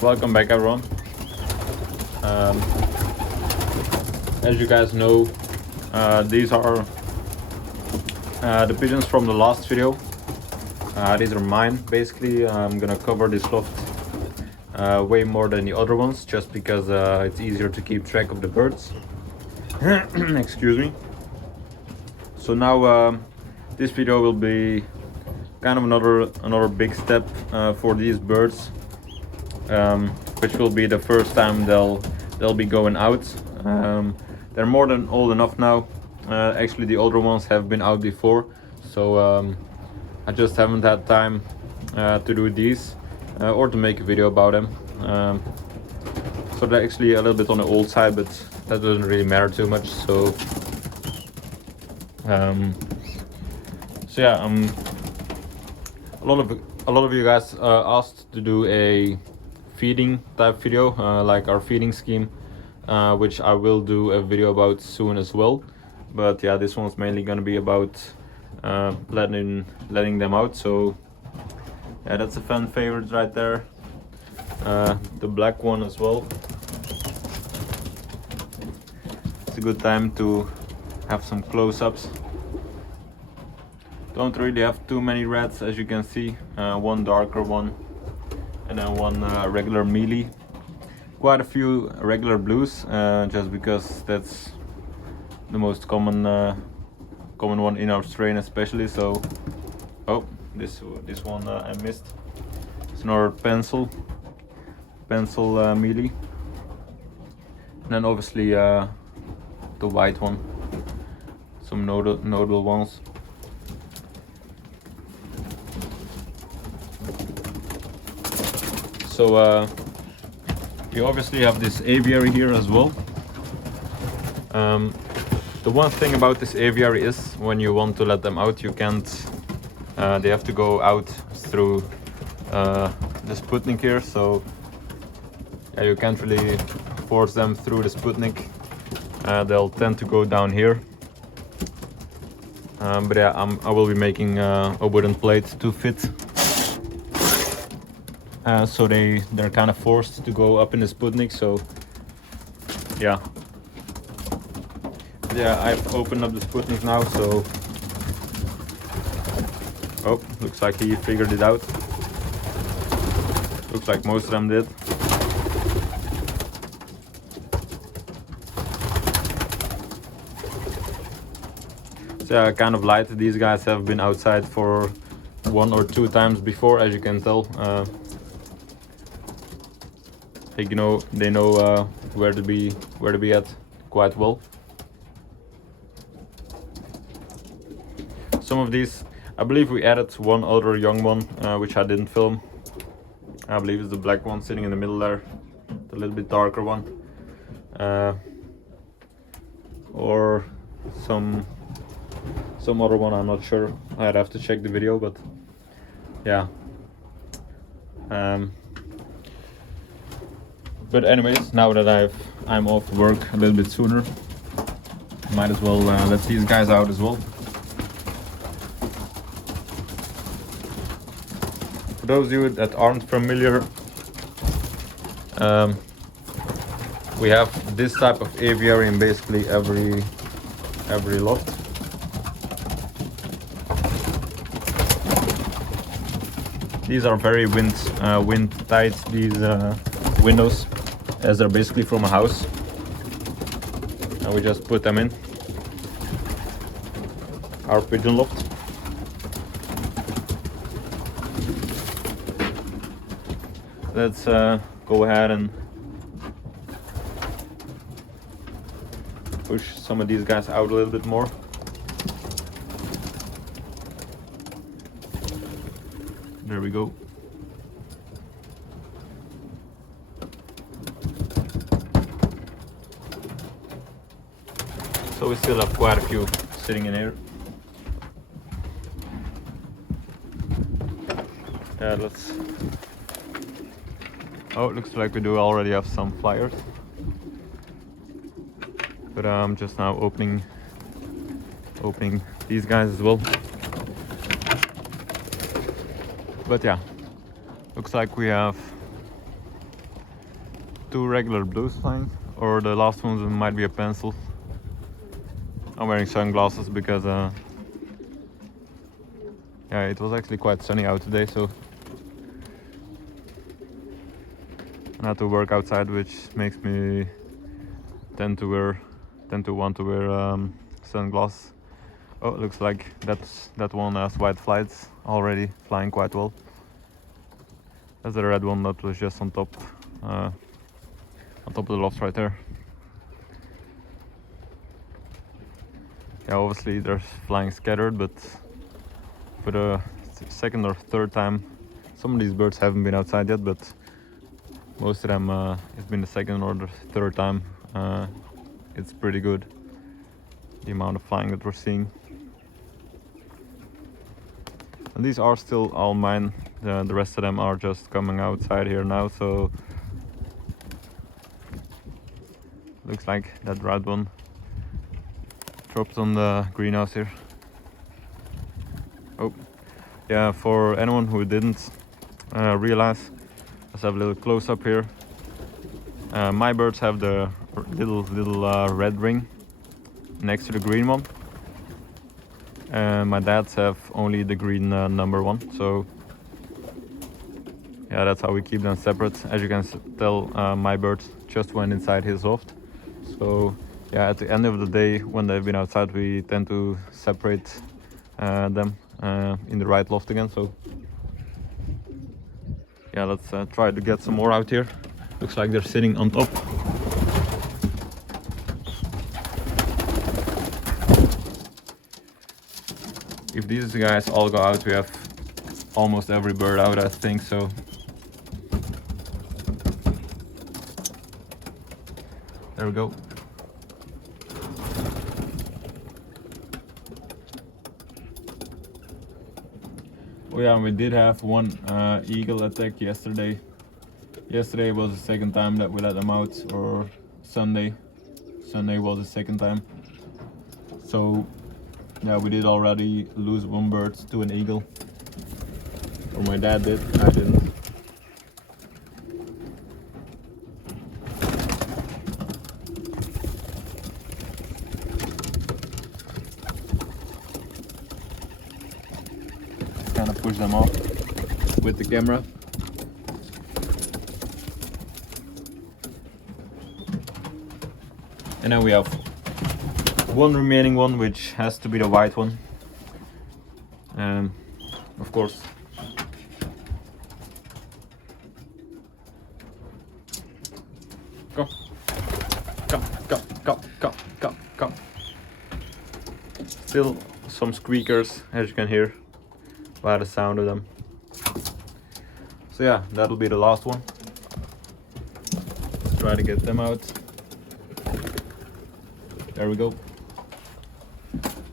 Welcome back, everyone. As you guys know, these are the pigeons from the last video. These are mine. Basically, I'm gonna cover this loft way more than the other ones, just because it's easier to keep track of the birds. Excuse me. So now this video will be kind of another big step for these birds, which will be the first time they'll be going out. They're more than old enough now. Actually, the older ones have been out before, so I just haven't had time to do these or to make a video about them. So they're actually a little bit on the old side, but that doesn't really matter too much. So yeah, a lot of you guys asked to do a feeding type video, like our feeding scheme, which I will do a video about soon as well. But yeah, this one's mainly gonna be about letting them out. So yeah, that's a fan favorite right there. The black one as well. It's a good time to have some close-ups. Don't really have too many reds, as you can see. One darker one, and then one regular mealy. Quite a few regular blues, just because that's the most common one in our strain, especially. So, oh, this one I missed. It's another pencil mealy, and then obviously the white one. Some nodal ones. So you obviously have this aviary here as well. The one thing about this aviary is when you want to let them out, you can't. They have to go out through the Sputnik here, so yeah, you can't really force them through the Sputnik. They'll tend to go down here. But yeah, I will be making a wooden plate to fit. So they're kind of forced to go up in the Sputnik. So yeah, I've opened up the Sputnik now. So oh, looks like he figured it out. Looks like most of them did. So yeah, I kind of lied. These guys have been outside for 1 or 2 times before, as you can tell. They know where to be at quite well. Some of these, I believe we added one other young one, which I didn't film. I believe it's the black one sitting in the middle there, the little bit darker one, or some other one. I'm not sure. I'd have to check the video, but yeah. But anyways, now that I'm off work a little bit sooner, might as well let these guys out as well. For those of you that aren't familiar, we have this type of aviary in basically every loft. These are very wind tight, these windows, as they're basically from a house, and we just put them in our pigeon loft. Let's go ahead and push some of these guys out a little bit more. There we go. So we still have quite a few sitting in here. Yeah, let's. Oh, it looks like we do already have some flyers. But I'm just now opening these guys as well. But yeah, looks like we have two regular blues flying, or the last one might be a pencil. I'm wearing sunglasses because yeah, it was actually quite sunny out today, so I had to work outside, which makes me tend to want to wear sunglasses. Oh, it looks like that one has white flights already, flying quite well. There's the red one that was just on top of the loft right there. Yeah, obviously they're flying scattered, but for the second or third time, some of these birds haven't been outside yet, but most of them it's been the second or the third time. It's pretty good, the amount of flying that we're seeing. And these are still all mine. The rest of them are just coming outside here now, so looks like that red one dropped on the greenhouse here. Oh, yeah, for anyone who didn't realize, let's have a little close up here. My birds have the little red ring next to the green one. My dad's have only the green number one, so yeah, that's how we keep them separate. As you can tell, my birds just went inside his loft, so yeah, at the end of the day when they've been outside, we tend to separate them in the right loft again. So yeah, let's try to get some more out here. Looks like they're sitting on top. If these guys all go out, we have almost every bird out, I think. So there we go. Oh yeah, we did have one eagle attack yesterday. Yesterday was the second time that we let them out, or Sunday. Sunday was the second time. So yeah, we did already lose one bird to an eagle. Or my dad did, I didn't. Kind of push them off with the camera. And then we have one remaining one, which has to be the white one. Of course. Come. Come, come, come, come, come, come. Still some squeakers, as you can hear by the sound of them. So yeah, that'll be the last one. Try to get them out. There we go.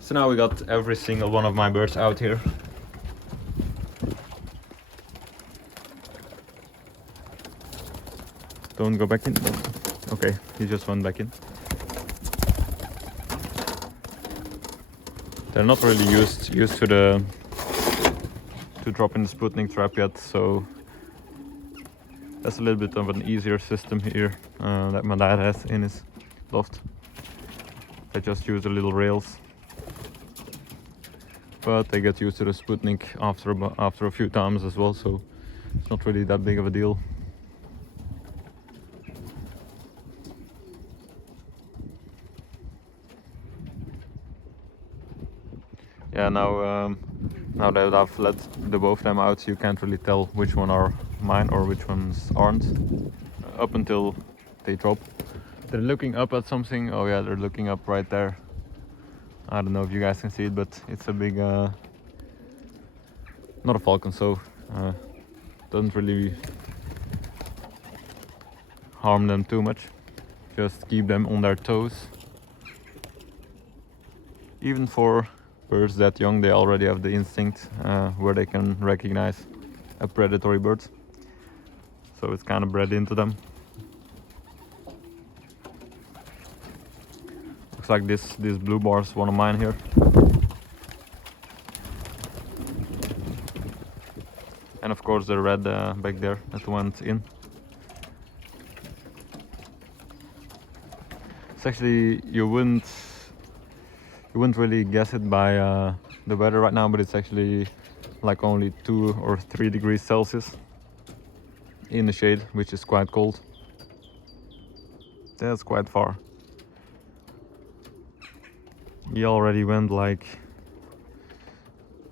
So now we got every single one of my birds out here. Don't go back in. Okay, he just went back in. They're not really used to dropping the Sputnik trap yet, so that's a little bit of an easier system here that my dad has in his loft. I just use the little rails, but they get used to the Sputnik after a few times as well, so it's not really that big of a deal. Yeah, now that I've let the both of them out, you can't really tell which one are mine or which ones aren't up until they drop. They're looking up at something. Oh yeah, they're looking up right there. I don't know if you guys can see it, but it's a big not a falcon, so doesn't really harm them too much. Just keep them on their toes. Even for birds that young, they already have the instinct where they can recognize a predatory bird, so it's kind of bred into them. Looks like this blue bar is one of mine here, and of course the red back there that went in. It's actually, you wouldn't really guess it by the weather right now, but it's actually like only 2 or 3 degrees Celsius in the shade, which is quite cold. That's quite far. He already went like,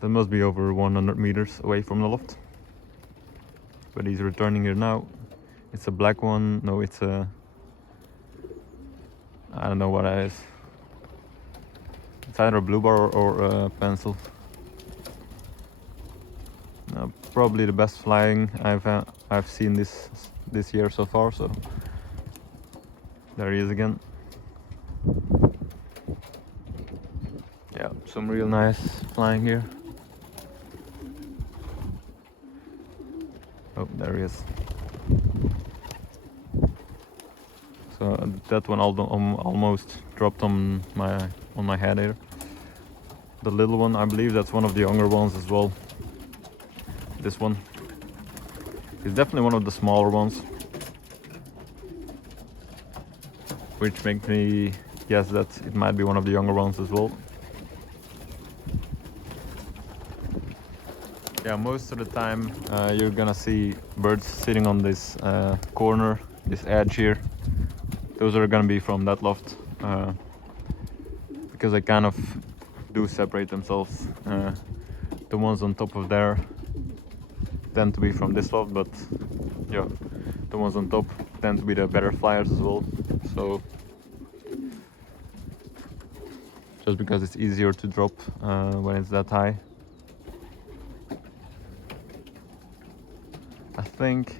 that must be over 100 meters away from the loft. But he's returning here now. It's a black one. No, it's a, I don't know what that is. It's either a blue bar or a pencil. Probably the best flying I've seen this year so far. So there he is again. Yeah, some real nice flying here. Oh, there he is. So that one almost dropped on my head here. The little one, I believe that's one of the younger ones as well. This one is definitely one of the smaller ones, which makes me guess that it might be one of the younger ones as well. Yeah, most of the time you're gonna see birds sitting on this corner, this edge here. Those are gonna be from that loft, because they kind of do separate themselves. The ones on top of there tend to be from this loft, but yeah, the ones on top tend to be the better flyers as well. So just because it's easier to drop when it's that high. I think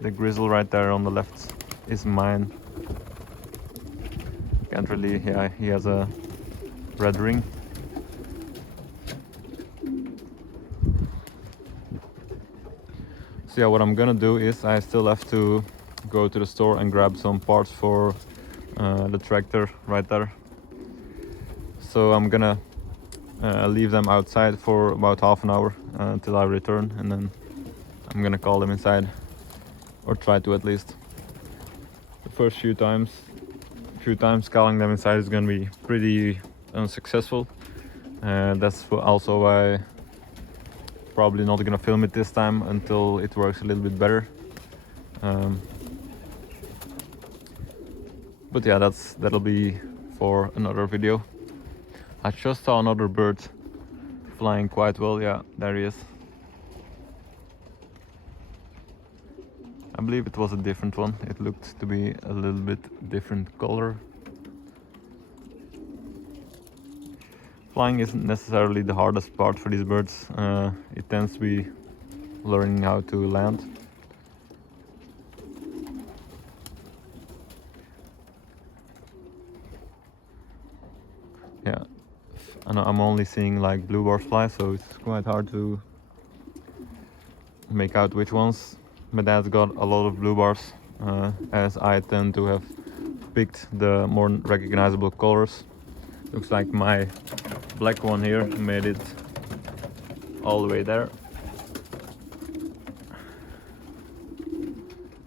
the grizzle right there on the left is mine. Can't really, yeah, he has a red ring. So yeah, what I'm gonna do is I still have to go to the store and grab some parts for the tractor right there. So I'm gonna leave them outside for about half an hour until I return, and then I'm gonna call them inside, or try to at least. The first few times calling them inside is gonna be pretty unsuccessful. That's also why probably not gonna film it this time until it works a little bit better. But yeah, that'll be for another video. I just saw another bird flying quite well. Yeah, there he is. I believe it was a different one. It looked to be a little bit different color. Flying isn't necessarily the hardest part for these birds. It tends to be learning how to land. Yeah, and I'm only seeing like blue bars fly, so it's quite hard to make out which ones. My dad's got a lot of blue bars, as I tend to have picked the more recognizable colors. Looks like my black one here made it all the way there.